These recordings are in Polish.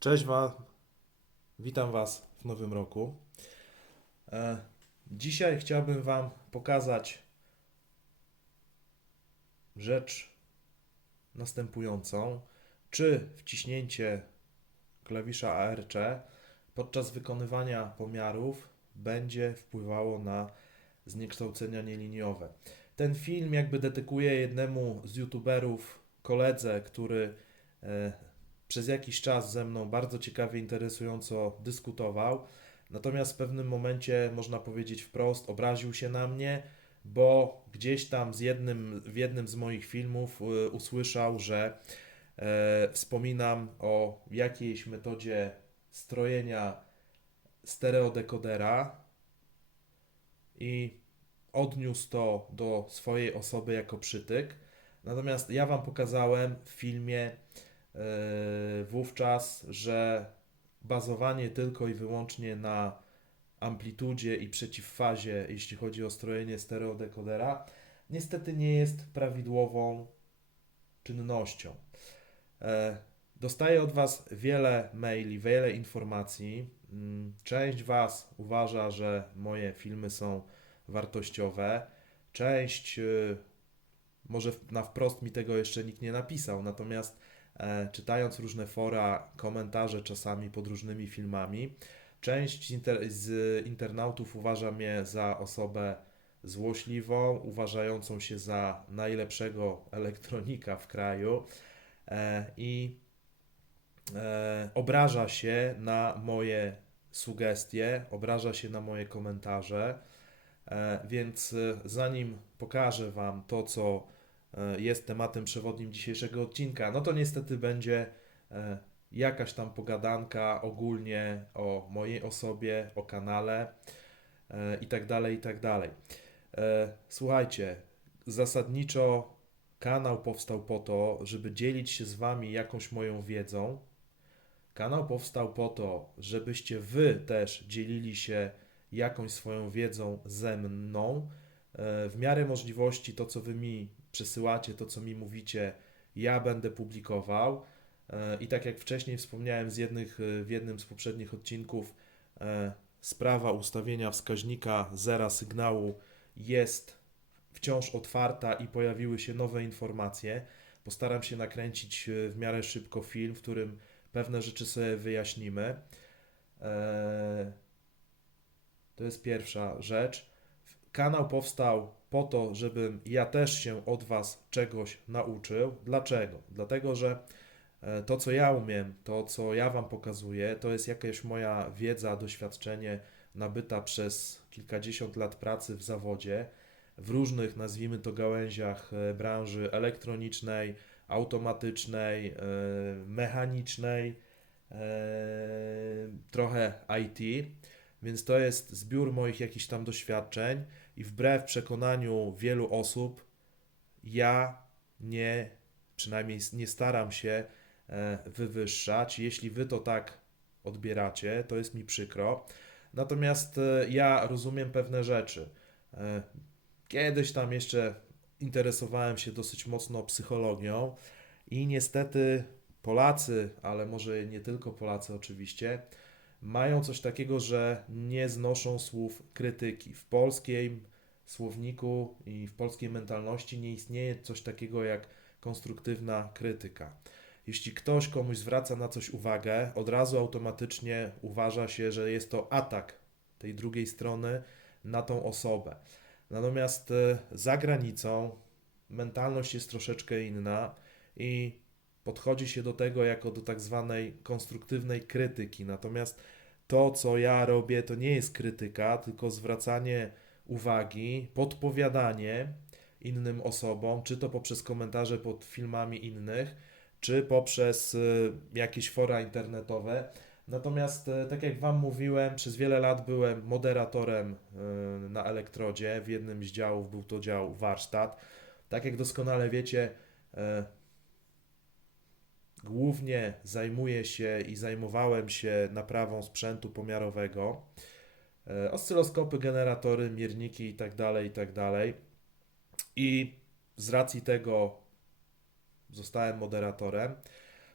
Cześć Wam, witam Was w nowym roku. E, Dzisiaj chciałbym Wam pokazać rzecz następującą. Czy wciśnięcie klawisza ARC podczas wykonywania pomiarów będzie wpływało na zniekształcenia nieliniowe. Ten film jakby dedykuję jednemu z youtuberów, koledze, który e, przez jakiś czas ze mną bardzo ciekawie, interesująco dyskutował. Natomiast w pewnym momencie, można powiedzieć wprost, obraził się na mnie, bo gdzieś tam z jednym, w jednym z moich filmów y, usłyszał, że e, wspominam o jakiejś metodzie strojenia stereodekodera i odniósł to do swojej osoby jako przytyk. Natomiast ja Wam pokazałem w filmie wówczas, że bazowanie tylko i wyłącznie na amplitudzie i przeciwfazie, jeśli chodzi o strojenie stereodekodera, niestety nie jest prawidłową czynnością. E, Dostaję od Was wiele maili, wiele informacji. Mm, Część Was uważa, że moje filmy są wartościowe. Część, y, może na wprost mi tego jeszcze nikt nie napisał, natomiast e, czytając różne fora, komentarze czasami pod różnymi filmami, część inter- z internautów uważa mnie za osobę złośliwą, uważającą się za najlepszego elektronika w kraju e, i e, obraża się na moje sugestie, obraża się na moje komentarze. E, Więc e, zanim pokażę Wam to, co e, jest tematem przewodnim dzisiejszego odcinka, no to niestety będzie e, jakaś tam pogadanka ogólnie o mojej osobie, o kanale e, i tak dalej, i tak dalej. E, Słuchajcie, zasadniczo kanał powstał po to, żeby dzielić się z Wami jakąś moją wiedzą. Kanał powstał po to, żebyście Wy też dzielili się jakąś swoją wiedzą ze mną. E, W miarę możliwości to, co Wy mi przesyłacie, to, co mi mówicie, ja będę publikował. E, I tak jak wcześniej wspomniałem z jednych, e, w jednym z poprzednich odcinków, e, sprawa ustawienia wskaźnika zera sygnału jest wciąż otwarta i pojawiły się nowe informacje. Postaram się nakręcić w miarę szybko film, w którym pewne rzeczy sobie wyjaśnimy. To jest pierwsza rzecz. Kanał powstał po to, żebym ja też się od Was czegoś nauczył. Dlaczego? Dlatego, że e, to, co ja umiem, to, co ja Wam pokazuję, to jest jakaś moja wiedza, doświadczenie nabyta przez kilkadziesiąt lat pracy w zawodzie, w różnych, nazwijmy to, gałęziach e, branży elektronicznej, automatycznej, e, mechanicznej, trochę IT. Więc to jest zbiór moich jakichś tam doświadczeń i wbrew przekonaniu wielu osób, ja nie, przynajmniej nie staram się e, wywyższać. Jeśli wy to tak odbieracie, to jest mi przykro. Natomiast e, ja rozumiem pewne rzeczy. E, Kiedyś tam jeszcze interesowałem się dosyć mocno psychologią i niestety Polacy, ale może nie tylko Polacy oczywiście, mają coś takiego, że nie znoszą słów krytyki. W polskim słowniku i w polskiej mentalności nie istnieje coś takiego jak konstruktywna krytyka. Jeśli ktoś komuś zwraca na coś uwagę, od razu automatycznie uważa się, że jest to atak tej drugiej strony na tą osobę. Natomiast e, za granicą mentalność jest troszeczkę inna i podchodzi się do tego jako do tak zwanej konstruktywnej krytyki. Natomiast to, co ja robię, to nie jest krytyka, tylko zwracanie uwagi, podpowiadanie innym osobom, czy to poprzez komentarze pod filmami innych, czy poprzez y, jakieś fora internetowe. Natomiast, e, tak jak Wam mówiłem, przez wiele lat byłem moderatorem y, na elektrodzie. W jednym z działów był to dział warsztat. Tak jak doskonale wiecie, głównie zajmuję się i zajmowałem się naprawą sprzętu pomiarowego. E, Oscyloskopy, generatory, mierniki itd., itd. I z racji tego zostałem moderatorem.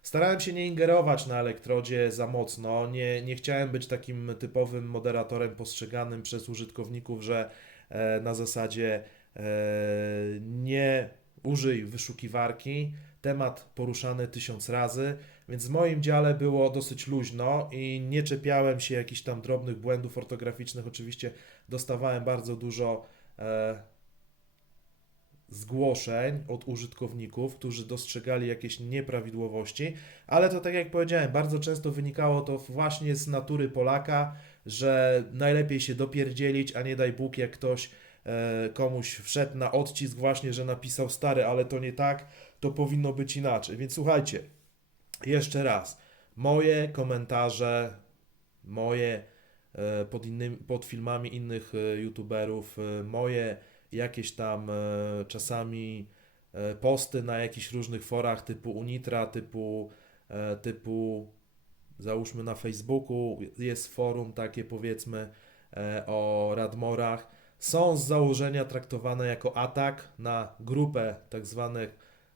Starałem się nie ingerować na elektrodzie za mocno. Nie, nie chciałem być takim typowym moderatorem postrzeganym przez użytkowników, że e, na zasadzie e, nie użyj wyszukiwarki. Temat poruszany tysiąc razy, więc w moim dziale było dosyć luźno i nie czepiałem się jakichś tam drobnych błędów ortograficznych. Oczywiście dostawałem bardzo dużo e, zgłoszeń od użytkowników, którzy dostrzegali jakieś nieprawidłowości, ale to tak jak powiedziałem, bardzo często wynikało to właśnie z natury Polaka, że najlepiej się dopierdzielić, a nie daj Bóg, jak ktoś komuś wszedł na odcisk właśnie, że napisał stary, ale to nie tak, to powinno być inaczej. Więc słuchajcie, jeszcze raz, moje komentarze, moje e, pod, innymi, pod filmami innych e, youtuberów, e, moje jakieś tam e, czasami e, posty na jakichś różnych forach typu Unitra, typu, e, typu załóżmy na Facebooku jest forum takie powiedzmy e, o Radmorach, są z założenia traktowane jako atak na grupę tak zwanych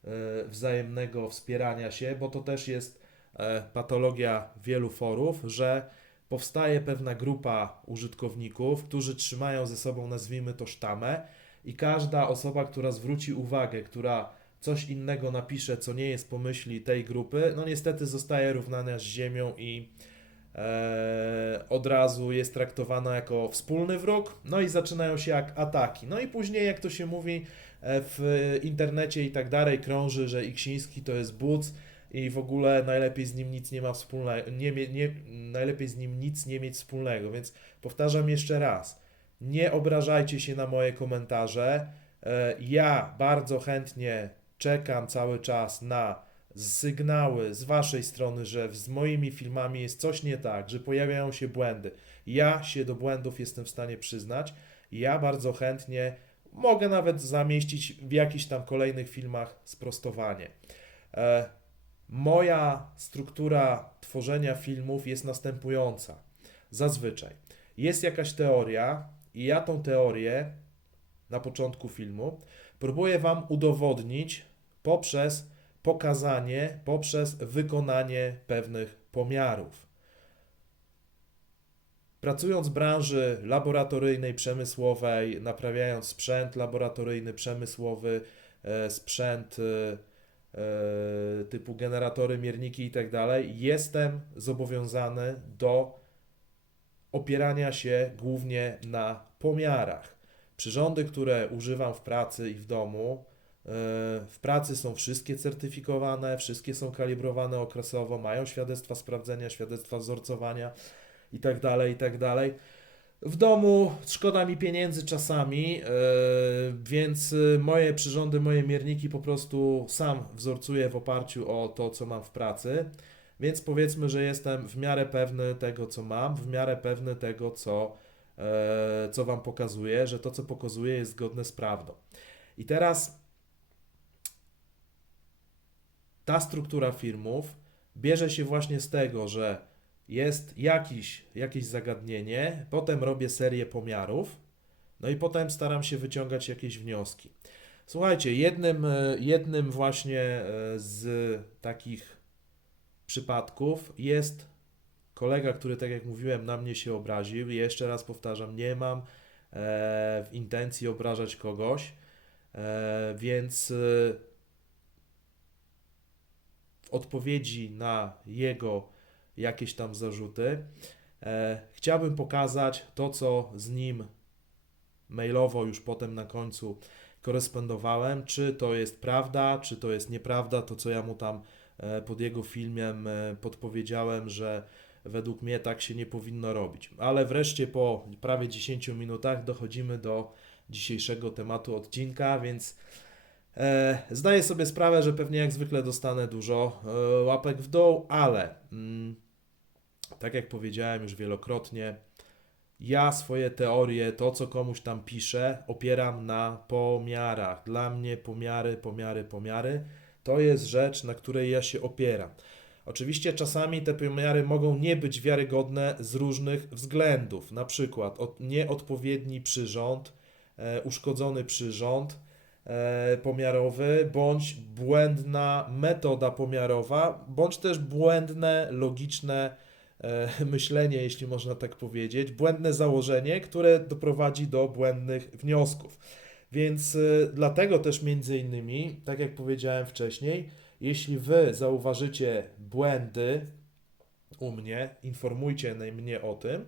e, wzajemnego wspierania się, bo to też jest e, patologia wielu forów, że powstaje pewna grupa użytkowników, którzy trzymają ze sobą, nazwijmy to sztamę, i każda osoba, która zwróci uwagę, która coś innego napisze, co nie jest pomyśli tej grupy, no niestety zostaje równana z ziemią i od razu jest traktowana jako wspólny wróg, no i zaczynają się jak ataki. No i później, jak to się mówi e, w internecie i tak dalej, krąży, że Iksiński to jest buc i w ogóle najlepiej z nim nic nie ma wspólnego, nie, nie, najlepiej z nim nic nie mieć wspólnego, więc powtarzam jeszcze raz, nie obrażajcie się na moje komentarze. E, Ja bardzo chętnie czekam cały czas na sygnały z Waszej strony, że z moimi filmami jest coś nie tak, że pojawiają się błędy. Ja się do błędów jestem w stanie przyznać. Ja bardzo chętnie mogę nawet zamieścić w jakichś tam kolejnych filmach sprostowanie. E, Moja struktura tworzenia filmów jest następująca. Zazwyczaj jest jakaś teoria, i ja tą teorię na początku filmu próbuję Wam udowodnić poprzez pokazanie, poprzez wykonanie pewnych pomiarów. Pracując w branży laboratoryjnej, przemysłowej, naprawiając sprzęt laboratoryjny, przemysłowy, e, sprzęt e, e, typu generatory, mierniki i tak jestem zobowiązany do opierania się głównie na pomiarach. Przyrządy, które używam w pracy i w domu, w pracy są wszystkie certyfikowane, wszystkie są kalibrowane okresowo, mają świadectwa sprawdzenia, świadectwa wzorcowania itd., itd. W domu szkoda mi pieniędzy czasami, e, więc e, moje przyrządy, moje mierniki po prostu sam wzorcuję w oparciu o to, co mam w pracy. Więc powiedzmy, że jestem w miarę pewny tego, co mam, w miarę pewny tego, co, e, co Wam pokazuję, że to, co pokazuję, jest zgodne z prawdą. I teraz ta struktura filmów bierze się właśnie z tego, że jest jakiś, jakieś zagadnienie, potem robię serię pomiarów, no i potem staram się wyciągać jakieś wnioski. Słuchajcie, jednym, e, jednym właśnie e, z takich przypadków jest kolega, który, tak jak mówiłem, na mnie się obraził. I jeszcze raz powtarzam, nie mam e, w intencji obrażać kogoś, więc odpowiedzi na jego jakieś tam zarzuty e, chciałbym pokazać to, co z nim mailowo już potem na końcu korespondowałem, czy to jest prawda, czy to jest nieprawda, to co ja mu tam e, pod jego filmem e, podpowiedziałem, że według mnie tak się nie powinno robić. Ale wreszcie po prawie 10 minutach dochodzimy do dzisiejszego tematu odcinka, więc zdaję sobie sprawę, że pewnie jak zwykle dostanę dużo e, łapek w dół, ale mm, tak jak powiedziałem już wielokrotnie, ja swoje teorie, to co komuś tam piszę, opieram na pomiarach. Dla mnie pomiary, pomiary, pomiary to jest rzecz, na której ja się opieram. Oczywiście czasami te pomiary mogą nie być wiarygodne z różnych względów, na przykład od, nieodpowiedni przyrząd, e, uszkodzony przyrząd, e, pomiarowy, bądź błędna metoda pomiarowa, bądź też błędne, logiczne e, myślenie, jeśli można tak powiedzieć, błędne założenie, które doprowadzi do błędnych wniosków. Więc y, dlatego też między innymi, tak jak powiedziałem wcześniej, jeśli wy zauważycie błędy u mnie, informujcie mnie o tym,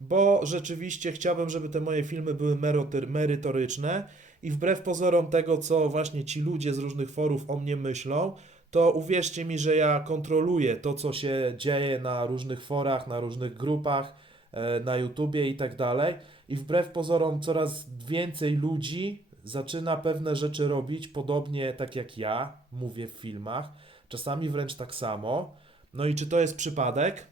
bo rzeczywiście chciałbym, żeby te moje filmy były merytoryczne i wbrew pozorom tego, co właśnie ci ludzie z różnych forów o mnie myślą, to uwierzcie mi, że ja kontroluję to, co się dzieje na różnych forach, na różnych grupach, e, na YouTubie i tak dalej. I wbrew pozorom coraz więcej ludzi zaczyna pewne rzeczy robić podobnie tak jak ja mówię w filmach, czasami wręcz tak samo. No i czy to jest przypadek?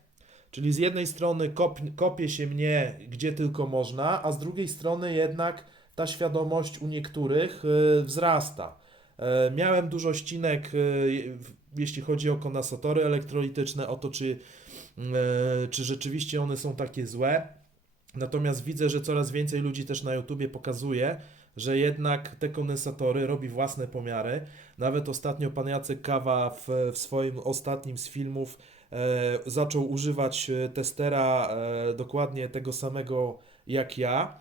Czyli z jednej strony kop, kopie się mnie gdzie tylko można, a z drugiej strony jednak ta świadomość u niektórych y, wzrasta. E, miałem dużo ścinek, y, jeśli chodzi o kondenatory elektrolityczne, o to, czy, y, czy rzeczywiście one są takie złe. Natomiast widzę, że coraz więcej ludzi też na YouTubie pokazuje, że jednak te kondensatory robi własne pomiary. Nawet ostatnio pan Jacek Kawa w, w swoim ostatnim z filmów e, zaczął używać e, testera e, dokładnie tego samego jak ja.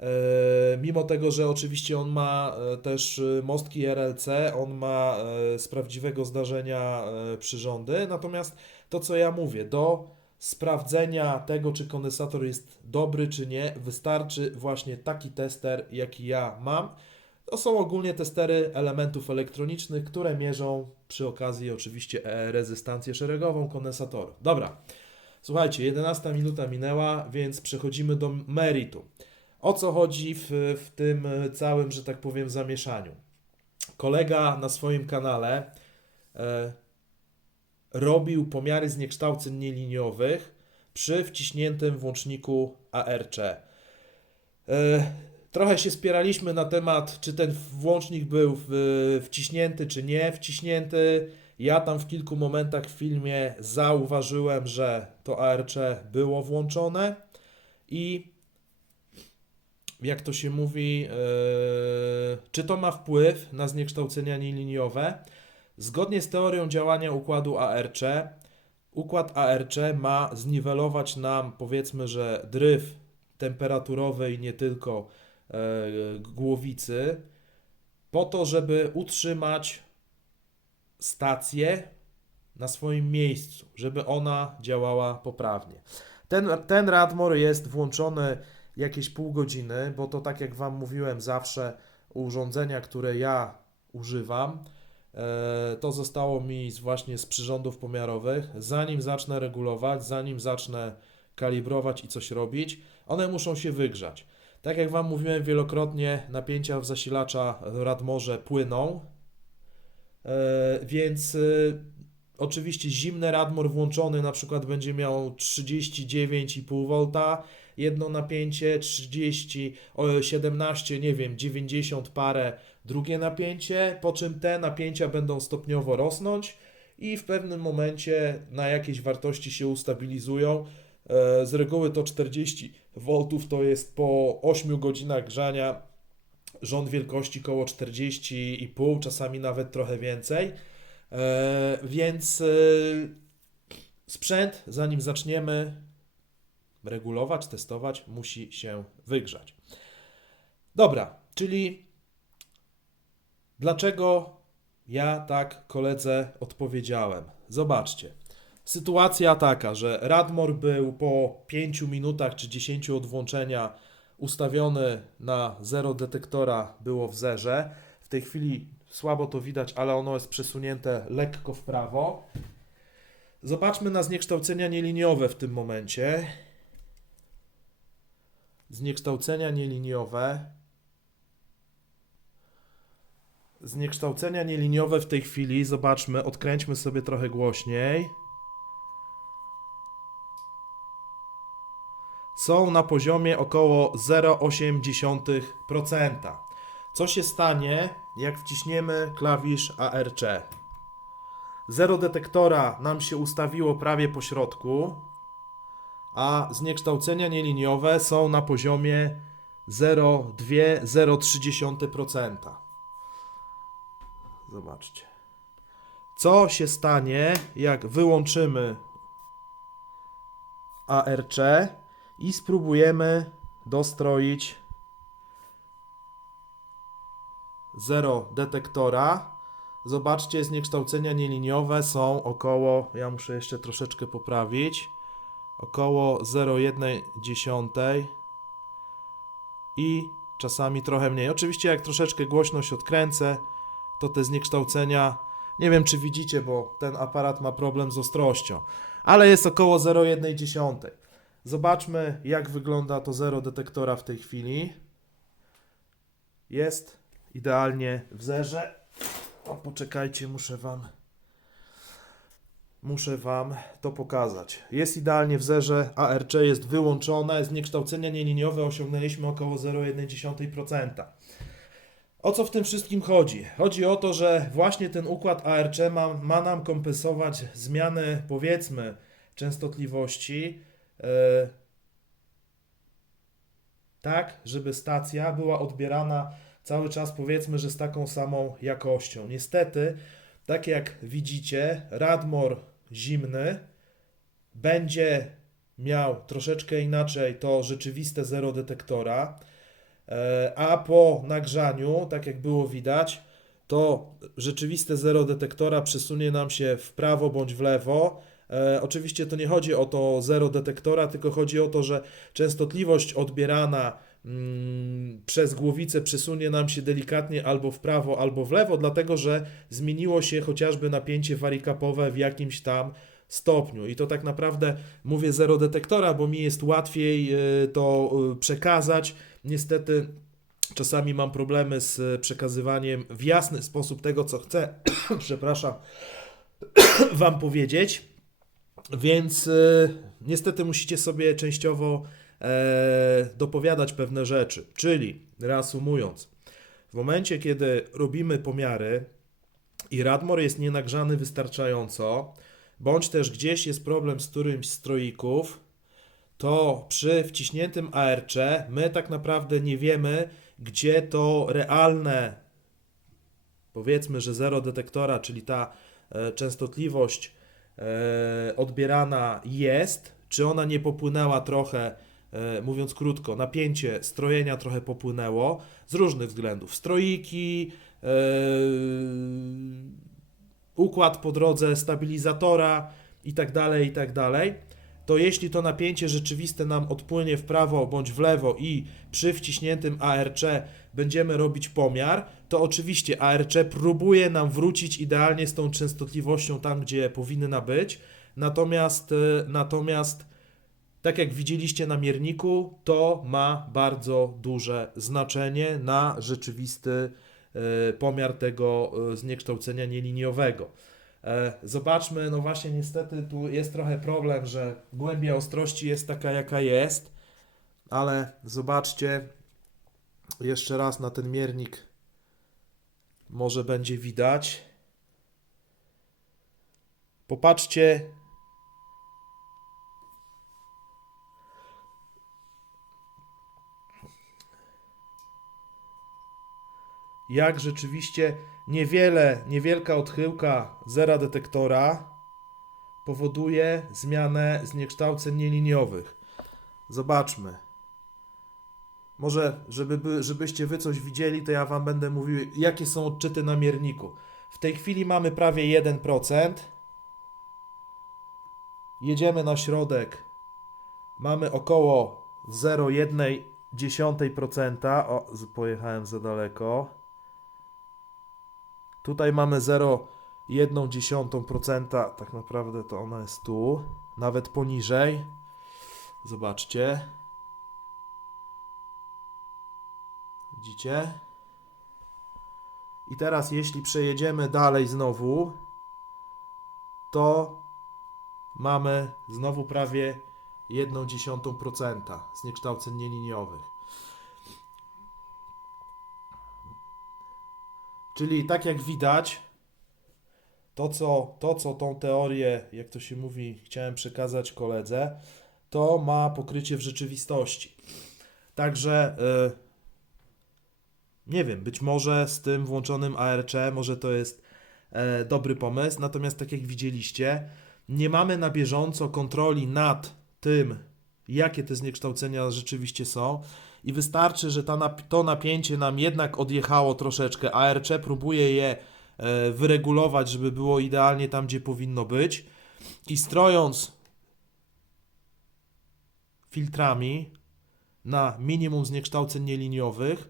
E, mimo tego, że oczywiście on ma e, też e, mostki RLC, on ma z prawdziwego zdarzenia przyrządy. Natomiast to, co ja mówię, do sprawdzenia tego, czy kondensator jest dobry, czy nie, wystarczy właśnie taki tester, jaki ja mam. To są ogólnie testery elementów elektronicznych, które mierzą przy okazji oczywiście rezystancję szeregową kondensatoru. Dobra, słuchajcie, 11 minuta minęła, więc przechodzimy do meritum. O co chodzi w, w tym całym, że tak powiem, zamieszaniu? Kolega na swoim kanale e, robił pomiary zniekształceń nieliniowych przy wciśniętym włączniku ARC. E, Trochę się spieraliśmy na temat, czy ten włącznik był w, wciśnięty, czy nie wciśnięty. Ja tam w kilku momentach w filmie zauważyłem, że to ARC było włączone i jak to się mówi, e, czy to ma wpływ na zniekształcenia nieliniowe? Zgodnie z teorią działania układu ARC, układ ARC ma zniwelować nam, powiedzmy, że dryf temperaturowy i nie tylko e, głowicy, po to, żeby utrzymać stację na swoim miejscu, żeby ona działała poprawnie. Ten, ten Radmor jest włączony jakieś pół godziny, bo to tak jak Wam mówiłem zawsze, urządzenia, które ja używam, e, to zostało mi właśnie z przyrządów pomiarowych. Zanim zacznę regulować, zanim zacznę kalibrować i coś robić, one muszą się wygrzać. Tak jak Wam mówiłem wielokrotnie, napięcia w zasilacza Radmorze płyną, e, więc e, oczywiście zimny Radmor włączony na przykład będzie miał 39,5 V, jedno napięcie 30, o, 17, nie wiem, 90 parę, drugie napięcie, po czym te napięcia będą stopniowo rosnąć i w pewnym momencie na jakieś wartości się ustabilizują. E, Z reguły to 40 V to jest po 8 godzinach grzania rząd wielkości koło 40,5, czasami nawet trochę więcej. E, Więc e, sprzęt, zanim zaczniemy regulować, testować, musi się wygrzać. Dobra, czyli dlaczego ja tak koledze odpowiedziałem? Zobaczcie. Sytuacja taka, że Radmor był po 5 minutach czy 10 od włączenia ustawiony na zero detektora, było w zerze. W tej chwili słabo to widać, ale ono jest przesunięte lekko w prawo. Zobaczmy na zniekształcenia nieliniowe w tym momencie. Zniekształcenia nieliniowe. Zniekształcenia nieliniowe w tej chwili, zobaczmy, odkręćmy sobie trochę głośniej. Są na poziomie około 0,8%. Co się stanie, jak wciśniemy klawisz ARC? Zero detektora nam się ustawiło prawie po środku, a zniekształcenia nieliniowe są na poziomie 0,2-0,3%. Zobaczcie. Co się stanie, jak wyłączymy ARC i spróbujemy dostroić zero detektora. Zobaczcie, zniekształcenia nieliniowe są około, ja muszę jeszcze troszeczkę poprawić, około 0,1 i czasami trochę mniej. Oczywiście jak troszeczkę głośność odkręcę, to te zniekształcenia, nie wiem czy widzicie, bo ten aparat ma problem z ostrością, ale jest około 0,1. Zobaczmy jak wygląda to zero detektora w tej chwili. Jest idealnie w zerze. O, poczekajcie, muszę wam muszę wam to pokazać. Jest idealnie w zerze, ARC jest wyłączone, zniekształcenia nieliniowe osiągnęliśmy około 0,1%. O co w tym wszystkim chodzi? Chodzi o to, że właśnie ten układ ARC ma, ma nam kompensować zmiany, powiedzmy, częstotliwości, e, tak, żeby stacja była odbierana cały czas, powiedzmy, że z taką samą jakością. Niestety, tak jak widzicie, Radmor zimny będzie miał troszeczkę inaczej to rzeczywiste zero detektora, e, a po nagrzaniu, tak jak było widać, to rzeczywiste zero detektora przesunie nam się w prawo bądź w lewo. E, oczywiście to nie chodzi o to zero detektora, tylko chodzi o to, że częstotliwość odbierana przez głowicę przesunie nam się delikatnie albo w prawo, albo w lewo, dlatego że zmieniło się chociażby napięcie warikapowe w jakimś tam stopniu. I to tak naprawdę mówię zero detektora, bo mi jest łatwiej y, to y, przekazać. Niestety czasami mam problemy z y, przekazywaniem w jasny sposób tego, co chcę, przepraszam, Wam powiedzieć. Więc niestety musicie sobie częściowo e, dopowiadać pewne rzeczy. Czyli, reasumując, w momencie, kiedy robimy pomiary i radmor jest nienagrzany wystarczająco, bądź też gdzieś jest problem z którymś z stroików, to przy wciśniętym ARC my tak naprawdę nie wiemy, gdzie to realne, powiedzmy, że zero detektora, czyli ta e, częstotliwość e, odbierana jest, czy ona nie popłynęła trochę, mówiąc krótko, napięcie strojenia trochę popłynęło z różnych względów. Stroiki, e, układ po drodze stabilizatora i tak dalej, i tak to jeśli to napięcie rzeczywiste nam odpłynie w prawo bądź w lewo i przy wciśniętym ARC będziemy robić pomiar, to oczywiście ARC próbuje nam wrócić idealnie z tą częstotliwością tam, gdzie powinna być. Natomiast, e, natomiast tak jak widzieliście na mierniku, to ma bardzo duże znaczenie na rzeczywisty e, pomiar tego e, zniekształcenia nieliniowego. E, Zobaczmy, no właśnie niestety tu jest trochę problem, że głębia ostrości jest taka jaka jest, ale zobaczcie jeszcze raz na ten miernik może będzie widać. Popatrzcie jak rzeczywiście niewiele, niewielka odchyłka zera detektora powoduje zmianę zniekształceń nieliniowych. Zobaczmy. Może, żeby, by- żebyście wy coś widzieli, to ja wam będę mówił, jakie są odczyty na mierniku. W tej chwili mamy prawie 1%. Jedziemy na środek. Mamy około 0,1%. O, pojechałem za daleko. Tutaj mamy 0,1%, tak naprawdę to ona jest tu, nawet poniżej. Zobaczcie. Widzicie? I teraz jeśli przejedziemy dalej znowu, to mamy znowu prawie 1,1% zniekształceń nieliniowych. Czyli tak jak widać, to co, to co tą teorię, jak to się mówi, chciałem przekazać koledze, to ma pokrycie w rzeczywistości. Także y, nie wiem, być może z tym włączonym ARC, może to jest e, dobry pomysł, natomiast tak jak widzieliście, nie mamy na bieżąco kontroli nad tym, jakie te zniekształcenia rzeczywiście są i wystarczy, że nap- to napięcie nam jednak odjechało troszeczkę, ARC próbuje je e, wyregulować, żeby było idealnie tam, gdzie powinno być. I strojąc filtrami na minimum zniekształceń nieliniowych,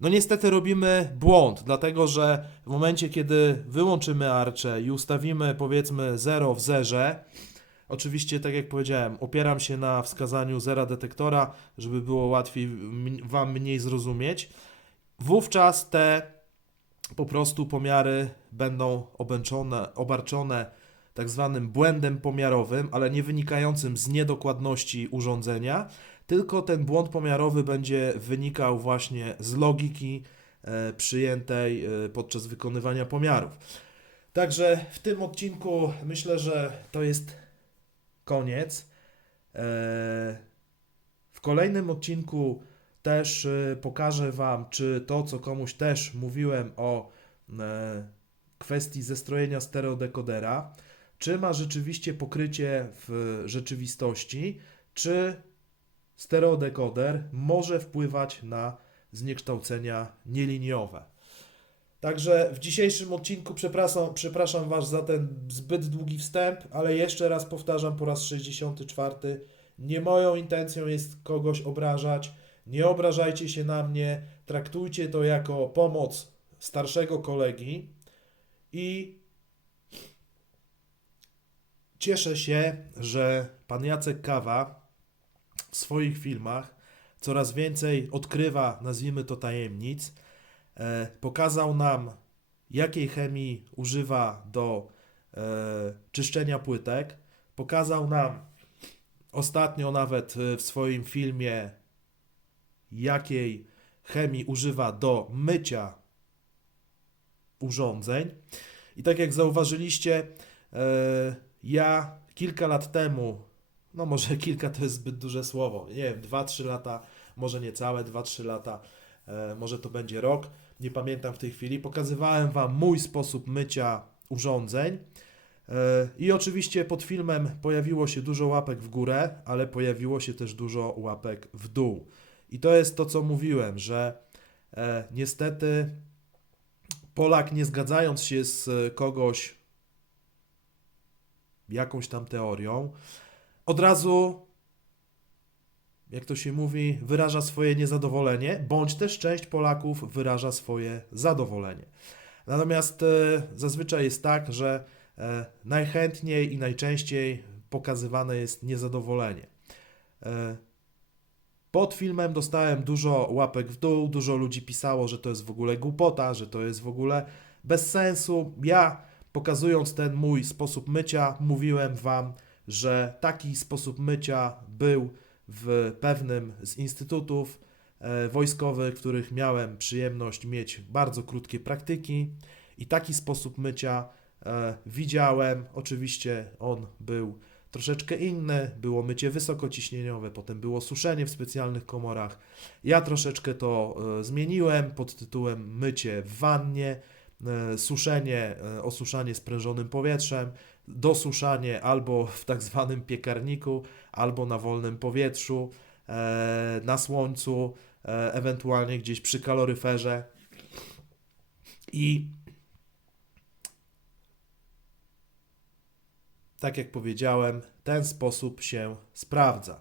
no niestety robimy błąd, dlatego że w momencie, kiedy wyłączymy arcze i ustawimy powiedzmy 0 w zerze, oczywiście tak jak powiedziałem, opieram się na wskazaniu zera detektora, żeby było łatwiej Wam mniej zrozumieć, wówczas te po prostu pomiary będą obęczone, obarczone tak zwanym błędem pomiarowym, ale nie wynikającym z niedokładności urządzenia, tylko ten błąd pomiarowy będzie wynikał właśnie z logiki e, przyjętej e, podczas wykonywania pomiarów. Także w tym odcinku myślę, że to jest koniec. E, w kolejnym odcinku też e, pokażę Wam, czy to, co komuś też mówiłem o e, kwestii zestrojenia stereodekodera, czy ma rzeczywiście pokrycie w rzeczywistości, czy stereodekoder może wpływać na zniekształcenia nieliniowe. Także w dzisiejszym odcinku przepraszam, przepraszam Was za ten zbyt długi wstęp, ale jeszcze raz powtarzam po raz 64. Nie moją intencją jest kogoś obrażać. Nie obrażajcie się na mnie. Traktujcie to jako pomoc starszego kolegi i cieszę się, że pan Jacek Kawa w swoich filmach coraz więcej odkrywa, nazwijmy to tajemnic. E, pokazał nam, jakiej chemii używa do e, czyszczenia płytek. Pokazał nam ostatnio nawet e, w swoim filmie, jakiej chemii używa do mycia urządzeń. I tak jak zauważyliście, ja kilka lat temu, no może kilka to jest zbyt duże słowo, nie wiem, 2-3 lata, może nie całe 2-3 lata, może to będzie rok, nie pamiętam w tej chwili, pokazywałem Wam mój sposób mycia urządzeń. E, I oczywiście pod filmem pojawiło się dużo łapek w górę, ale pojawiło się też dużo łapek w dół. I to jest to, co mówiłem, że e, niestety Polak, nie zgadzając się z e, kogoś jakąś tam teorią, od razu, jak to się mówi, wyraża swoje niezadowolenie, bądź też część Polaków wyraża swoje zadowolenie. Natomiast e, zazwyczaj jest tak, że e, najchętniej i najczęściej pokazywane jest niezadowolenie. E, pod filmem dostałem dużo łapek w dół, dużo ludzi pisało, że to jest w ogóle głupota, że to jest w ogóle bez sensu. Ja, pokazując ten mój sposób mycia, mówiłem Wam, że taki sposób mycia był w pewnym z instytutów e, wojskowych, w których miałem przyjemność mieć bardzo krótkie praktyki i taki sposób mycia e, widziałem. Oczywiście on był troszeczkę inny, było mycie wysokociśnieniowe, potem było suszenie w specjalnych komorach. Ja troszeczkę to e, zmieniłem pod tytułem mycie w wannie, suszenie, osuszanie sprężonym powietrzem, dosuszanie albo w tak zwanym piekarniku, albo na wolnym powietrzu, e, na słońcu, e, ewentualnie gdzieś przy kaloryferze. I tak jak powiedziałem, ten sposób się sprawdza.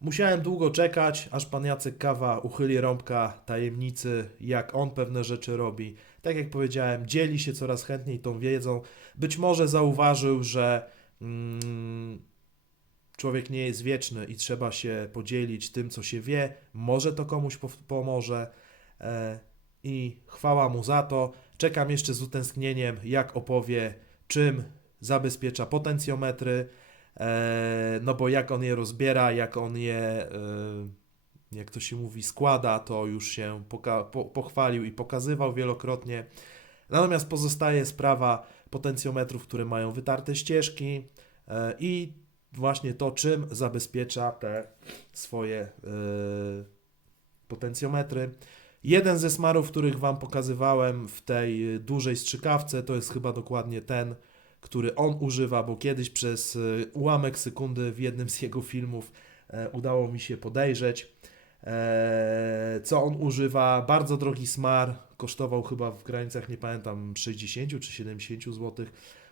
Musiałem długo czekać, aż pan Jacek Kawa uchyli rąbka tajemnicy, jak on pewne rzeczy robi. Tak jak powiedziałem, dzieli się coraz chętniej tą wiedzą. Być może zauważył, że mm, człowiek nie jest wieczny i trzeba się podzielić tym, co się wie. Może to komuś po- pomoże. E, I chwała mu za to. Czekam jeszcze z utęsknieniem, jak opowie, czym zabezpiecza potencjometry, e, no bo jak on je rozbiera, jak on je, e, jak to się mówi, składa, to już się po- pochwalił i pokazywał wielokrotnie. Natomiast pozostaje sprawa potencjometrów, które mają wytarte ścieżki e, i właśnie to, czym zabezpiecza te swoje e, potencjometry. Jeden ze smarów, których Wam pokazywałem w tej dużej strzykawce, to jest chyba dokładnie ten, który on używa, bo kiedyś przez y, ułamek sekundy w jednym z jego filmów e, udało mi się podejrzeć, e, co on używa. Bardzo drogi smar, kosztował chyba w granicach, nie pamiętam, 60 czy 70 zł.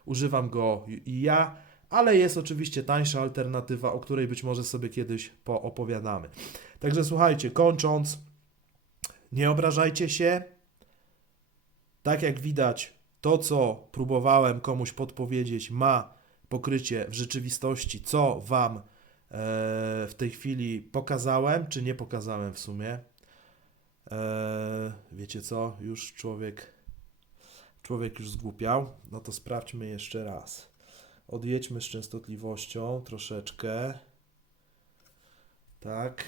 Używam go i ja, ale jest oczywiście tańsza alternatywa, o której być może sobie kiedyś poopowiadamy. Także słuchajcie, kończąc, nie obrażajcie się. Tak jak widać, to co próbowałem komuś podpowiedzieć, ma pokrycie w rzeczywistości, co Wam e, w tej chwili pokazałem, czy nie pokazałem w sumie. E, wiecie co? Już człowiek, człowiek już zgłupiał. No to sprawdźmy jeszcze raz. Odjedźmy z częstotliwością troszeczkę. Tak.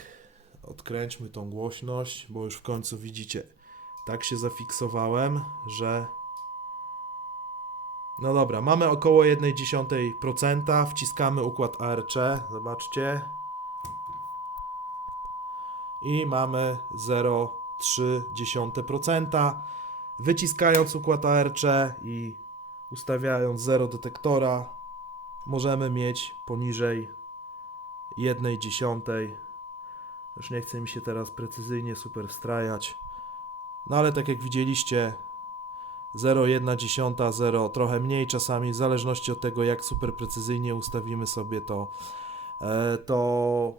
Odkręćmy tą głośność, bo już w końcu widzicie, tak się zafiksowałem, że. No dobra, mamy około 1,1%. Wciskamy układ ARC. Zobaczcie. I mamy 0,3%. Wyciskając układ ARC i ustawiając 0 detektora, możemy mieć poniżej 1,1. Już nie chce mi się teraz precyzyjnie super wstrajać. No ale tak jak widzieliście, 0,1, 0, trochę mniej czasami, w zależności od tego, jak super precyzyjnie ustawimy sobie to, e, to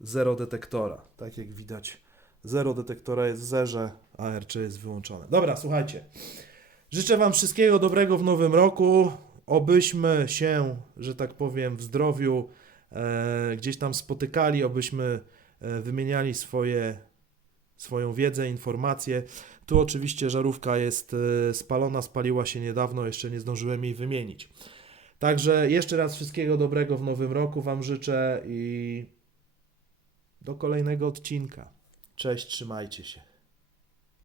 0 detektora. Tak jak widać, 0 detektora jest w zerze, a RC jest wyłączone. Dobra, słuchajcie. Życzę Wam wszystkiego dobrego w nowym roku. Obyśmy się, że tak powiem, w zdrowiu e, gdzieś tam spotykali, obyśmy e, wymieniali swoje, swoją wiedzę, informacje. Tu oczywiście żarówka jest e, spalona, spaliła się niedawno, jeszcze nie zdążyłem jej wymienić. Także jeszcze raz wszystkiego dobrego w nowym roku Wam życzę i do kolejnego odcinka. Cześć, trzymajcie się.